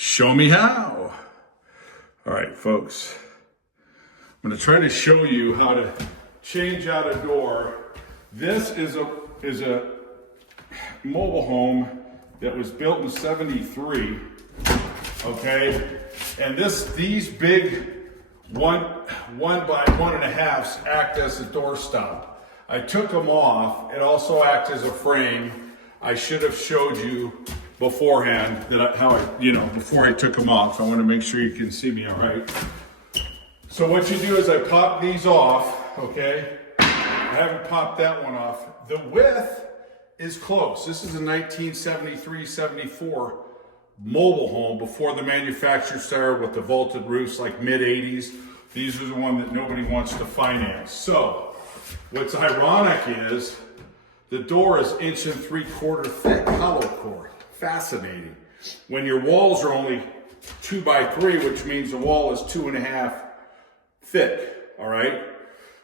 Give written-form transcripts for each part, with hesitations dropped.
Show me how. All right, folks. I'm going to try to show you how to change out a door. This is a mobile home that was built in '73. Okay, and these big one by 1.5s act as a door stop. I took them off. It also acts as a frame. I should have showed you beforehand before I took them off. I want to make sure you can see me all right. So what you do is I pop these off, okay? I haven't popped that one off. The width is close. This is a 1973-74 mobile home before the manufacturer started with the vaulted roofs, like mid-80s. These are the one that nobody wants to finance. So what's ironic is the door is 1.75 inches thick, hollow core. Fascinating. When your walls are only 2 by 3, which means the wall is 2.5 thick, all right?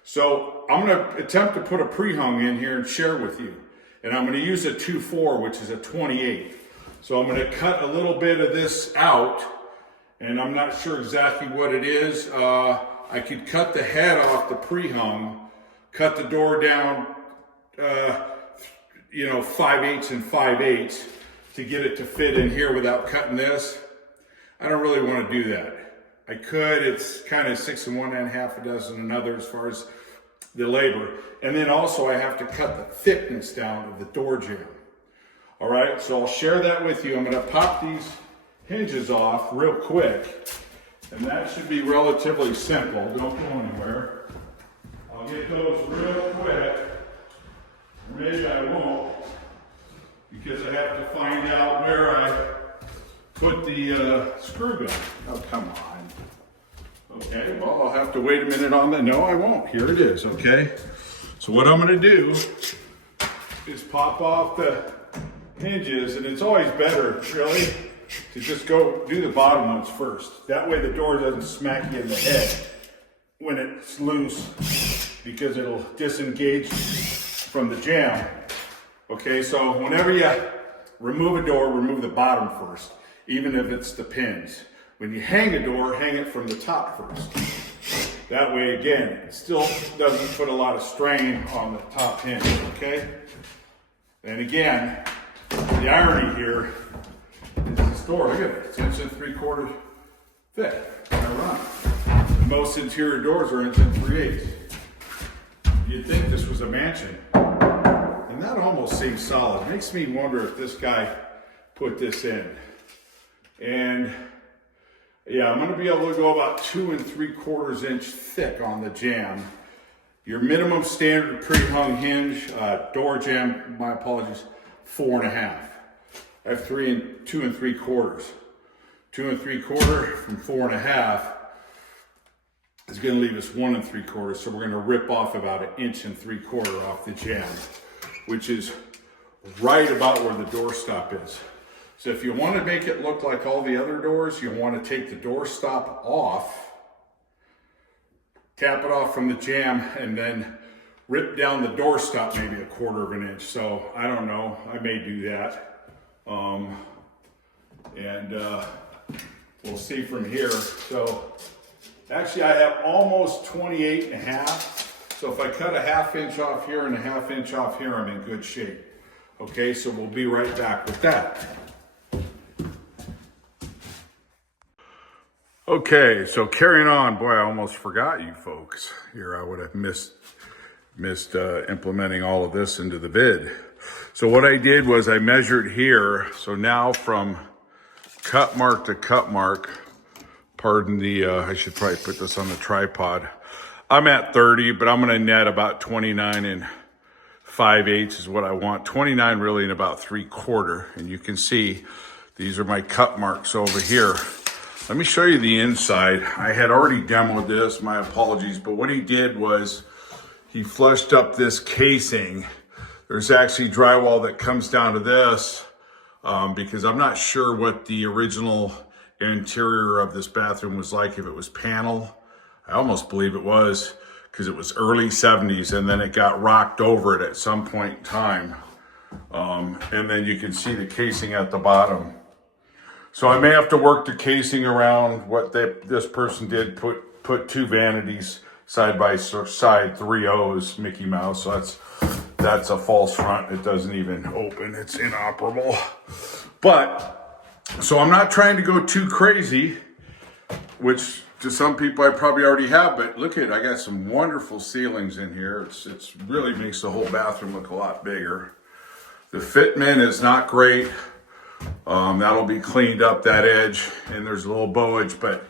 So I'm gonna attempt to put a pre-hung in here and share with you. And I'm gonna use a 2.4, which is a 28. So I'm gonna cut a little bit of this out, and I'm not sure exactly what it is. I could cut the head off the pre-hung, cut the door down, 5/8 and 5/8 to get it to fit in here without cutting this. I don't really want to do that. I could, it's kind of 6 1/2 a dozen another as far as the labor. And then also I have to cut the thickness down of the door jamb. All right, so I'll share that with you. I'm gonna pop these hinges off real quick, and that should be relatively simple. Don't go anywhere. I'll get those real quick. Maybe I won't, because I have to find out where I put the screw gun. Oh, come on. Okay, well, I'll have to wait a minute on that. No, I won't. Here it is, okay? So what I'm gonna do is pop off the hinges, and it's always better, really, to just go do the bottom ones first. That way the door doesn't smack you in the head when it's loose, because it'll disengage from the jamb. Okay, so whenever you remove a door, remove the bottom first, even if it's the pins. When you hang a door, hang it from the top first. That way, again, it still doesn't put a lot of strain on the top hinge, okay? And again, the irony here is this door, look at it, it's 1.75 inches thick. Ironic. Most interior doors are 1.3 inches. You'd think this was a mansion. And that almost seems solid. It makes me wonder if this guy put this in. And yeah, I'm gonna be able to go about 2.75 inches thick on the jamb. Your minimum standard pre-hung hinge, door jamb, my apologies, 4.5. I have 2.75. 2.75 from 4.5 is gonna leave us 1.75. So we're gonna rip off about 1.75 inches off the jamb, which is right about where the door stop is. So if you want to make it look like all the other doors, you want to take the door stop off, tap it off from the jamb, and then rip down the door stop maybe 1/4 inch. So I don't know, I may do that. We'll see from here. So actually I have almost 28.5. So if I cut 1/2 inch off here and 1/2 inch off here, I'm in good shape. Okay, so we'll be right back with that. Okay, so carrying on, boy, I almost forgot you folks. Here I would have missed implementing all of this into the vid. So what I did was I measured here. So now from cut mark to cut mark, pardon the, I should probably put this on the tripod. I'm at 30, but I'm gonna net about 29 5/8 is what I want. 29 really in about 3/4. And you can see these are my cut marks over here. Let me show you the inside. I had already demoed this, my apologies, but what he did was he flushed up this casing. There's actually drywall that comes down to this because I'm not sure what the original interior of this bathroom was like, if it was panel. I almost believe it was, because it was early 70s and then it got rocked over it at some point in time. And then you can see the casing at the bottom. So I may have to work the casing around what this person did, put two vanities side by side, 3 O's, Mickey Mouse. So that's a false front. It doesn't even open. It's inoperable. But, so I'm not trying to go too crazy, which to some people I probably already have, but look at, I got some wonderful ceilings in here. It's really makes the whole bathroom look a lot bigger. The fitment is not great. That'll be cleaned up, that edge, and there's a little bowage, but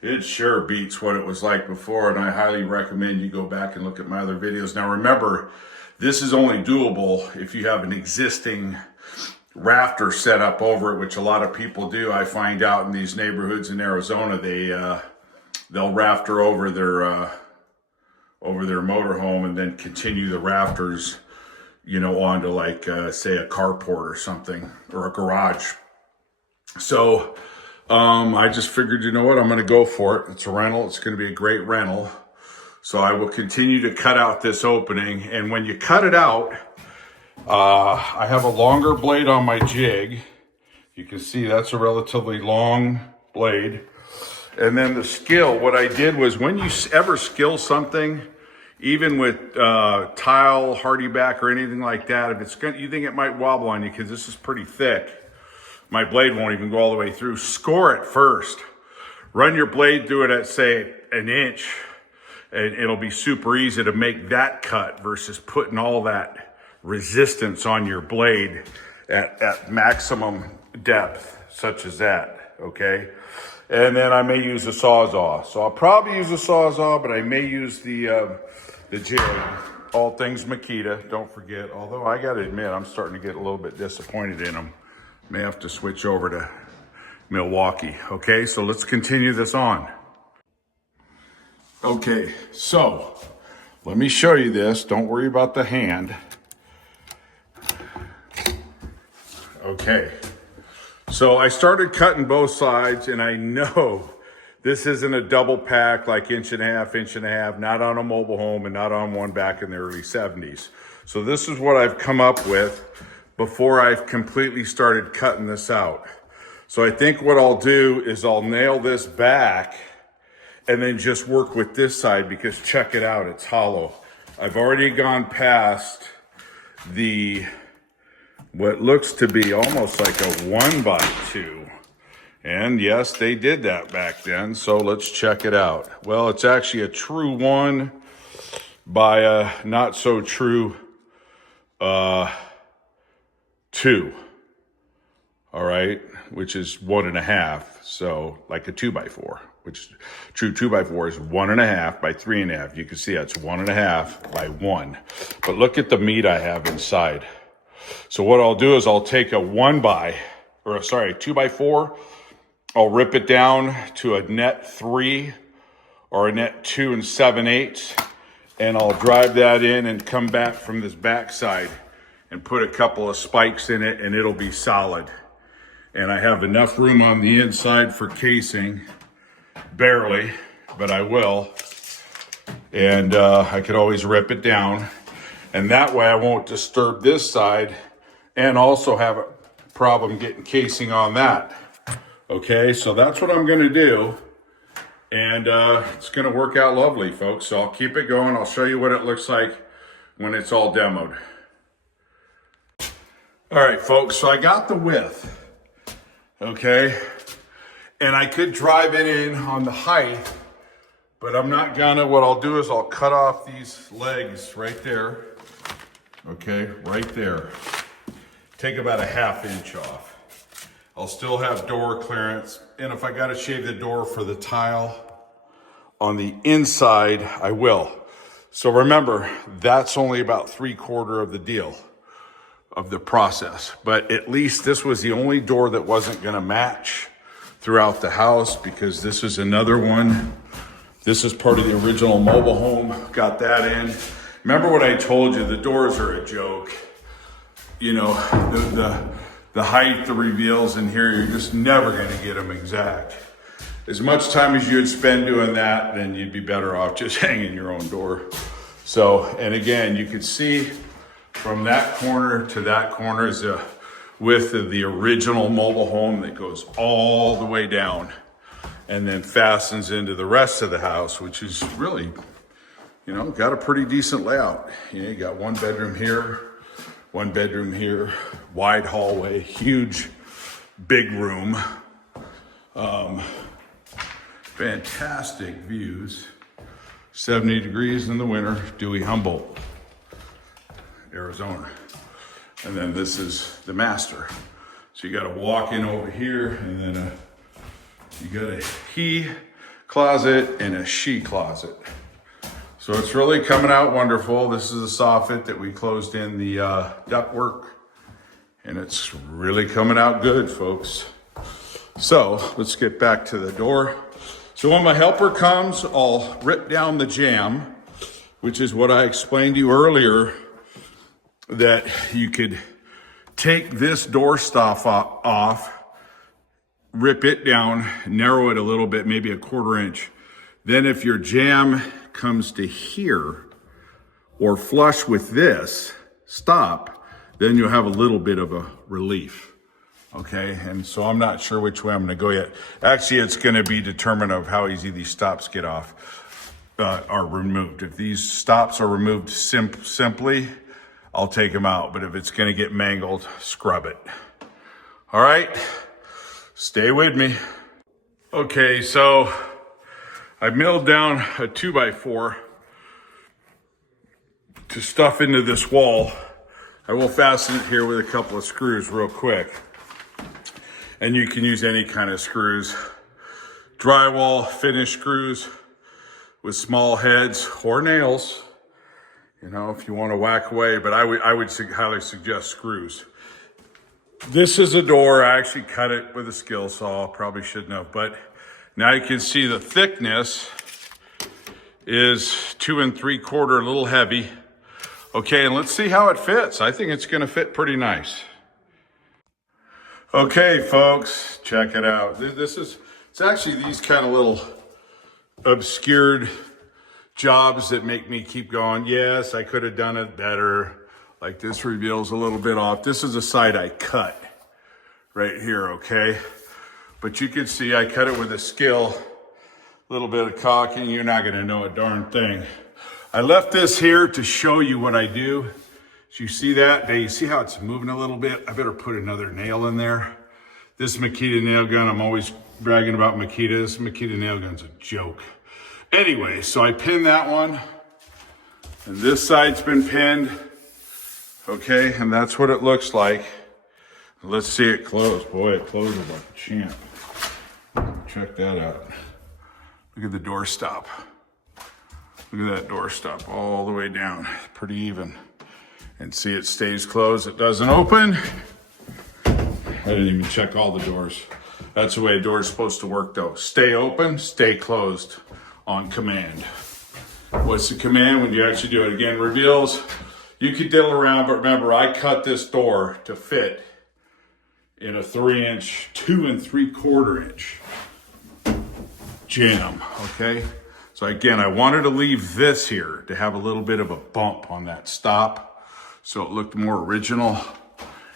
it sure beats what it was like before, and I highly recommend you go back and look at my other videos. Now remember, this is only doable if you have an existing rafter set up over it, which a lot of people do. I find out in these neighborhoods in Arizona, they'll rafter over their motorhome and then continue the rafters, you know, onto like say a carport or something, or a garage. So I just figured, you know what, I'm going to go for it. It's a rental. It's going to be a great rental. So I will continue to cut out this opening. And when you cut it out, I have a longer blade on my jig. You can see that's a relatively long blade. And then the skill, what I did was, when you ever skill something, even with tile, hardy back, or anything like that, if it's you think it might wobble on you because this is pretty thick, my blade won't even go all the way through. Score it first. Run your blade through it at, say, 1 inch, and it'll be super easy to make that cut versus putting all that resistance on your blade at maximum depth, such as that, okay? And then I may use a Sawzall. So I'll probably use a Sawzall, but I may use the jig. All things Makita, don't forget. Although I gotta admit, I'm starting to get a little bit disappointed in them. May have to switch over to Milwaukee. Okay, so let's continue this on. Okay, so let me show you this. Don't worry about the hand. Okay, so I started cutting both sides, and I know this isn't a double pack like 1.5 inches, not on a mobile home and not on one back in the early 70s. So this is what I've come up with before I've completely started cutting this out. So I think what I'll do is I'll nail this back and then just work with this side, because check it out, it's hollow. I've already gone past what looks to be almost like a 1x2. And yes, they did that back then, so let's check it out. Well, it's actually a true 1 by a not so true 2. All right, which is 1.5. So like a 2x4, which true 2x4 is 1.5 by 3.5. You can see that's 1.5 by 1. But look at the meat I have inside. So what I'll do is I'll take a 2x4. I'll rip it down to a net 3 or a net 2 7/8, and I'll drive that in and come back from this backside and put a couple of spikes in it, and it'll be solid. And I have enough room on the inside for casing, barely, but I will. And I could always rip it down, and that way I won't disturb this side and also have a problem getting casing on that. Okay, so that's what I'm gonna do, and it's gonna work out lovely, folks. So I'll keep it going. I'll show you what it looks like when it's all demoed. All right, folks, so I got the width, okay? And I could drive it in on the height, but I'm not gonna. What I'll do is I'll cut off these legs right there, okay, right there. Take about a 1/2 inch off. I'll still have door clearance, and if I gotta shave the door for the tile on the inside, I will. So remember, that's only about 3/4 of the deal of the process. But at least this was the only door that wasn't gonna match throughout the house, because this is another one. This is part of the original mobile home, got that in. Remember what I told you, the doors are a joke. You know, the height, the reveals in here, you're just never gonna get them exact. As much time as you'd spend doing that, then you'd be better off just hanging your own door. So, and again, you can see from that corner to that corner is with the original mobile home that goes all the way down and then fastens into the rest of the house, which is really, you know, got a pretty decent layout. You know, you got one bedroom here, wide hallway, huge, big room. Fantastic views. 70 degrees in the winter, Dewey Humboldt, Arizona. And then this is the master. So you got to walk in over here, and then you got a he closet and a she closet. So it's really coming out wonderful. This is a soffit that we closed in the ductwork, and it's really coming out good, folks. So let's get back to the door. So when my helper comes, I'll rip down the jamb, which is what I explained to you earlier, that you could take this door stop off, rip it down, narrow it a little bit, maybe a 1/4 inch. Then if your jamb comes to here or flush with this stop, then you'll have a little bit of a relief. Okay, and so I'm not sure which way I'm gonna go yet. Actually, it's gonna be determined of how easy these stops get off, are removed. If these stops are removed simply, I'll take them out. But if it's gonna get mangled, scrub it. All right, stay with me. Okay, so I milled down a 2x4 to stuff into this wall. I will fasten it here with a couple of screws real quick. And you can use any kind of screws. Drywall finish screws with small heads or nails, you know, if you want to whack away, but I would highly suggest screws. This is a door. I actually cut it with a skill saw, probably shouldn't have, but now you can see the thickness is 2 3/4, a little heavy. Okay, and let's see how it fits. I think it's gonna fit pretty nice. Okay, folks, check it out. It's actually these kind of little obscured jobs that make me keep going, yes, I could have done it better. Like this reveals a little bit off. This is a side I cut right here, okay? But you can see I cut it with a skill, a little bit of caulking, you're not gonna know a darn thing. I left this here to show you what I do. So you see that? Now you see how it's moving a little bit? I better put another nail in there. This Makita nail gun, I'm always bragging about Makita. This Makita nail gun's a joke. Anyway, so I pinned that one. And this side's been pinned. Okay, and that's what it looks like. Let's see it close. Boy, it closes like a champ. Check that out. Look at the door stop. Look at that door stop all the way down. Pretty even. And see, it stays closed. It doesn't open. I didn't even check all the doors. That's the way a door is supposed to work though. Stay open, stay closed on command. What's the command when you actually do it? Again, reveals. You could diddle around, but remember, I cut this door to fit in a 3-inch, 2 3/4 inch jamb, okay? So again, I wanted to leave this here to have a little bit of a bump on that stop so it looked more original,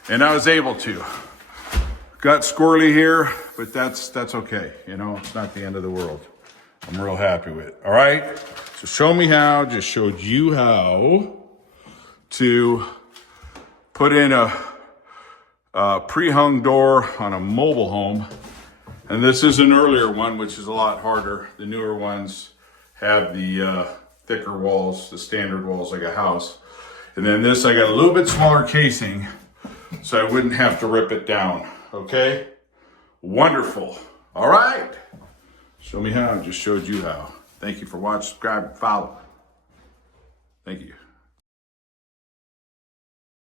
and I was able to. Got squirrely here, but that's okay. You know, it's not the end of the world. I'm real happy with it. All right, so show me how, just showed you how to put in a pre-hung door on a mobile home. And this is an earlier one, which is a lot harder. The newer ones have the thicker walls, the standard walls like a house. And then this, I got a little bit smaller casing so I wouldn't have to rip it down, okay? Wonderful. All right. Show me how, I just showed you how. Thank you for watching, subscribe, follow. Thank you.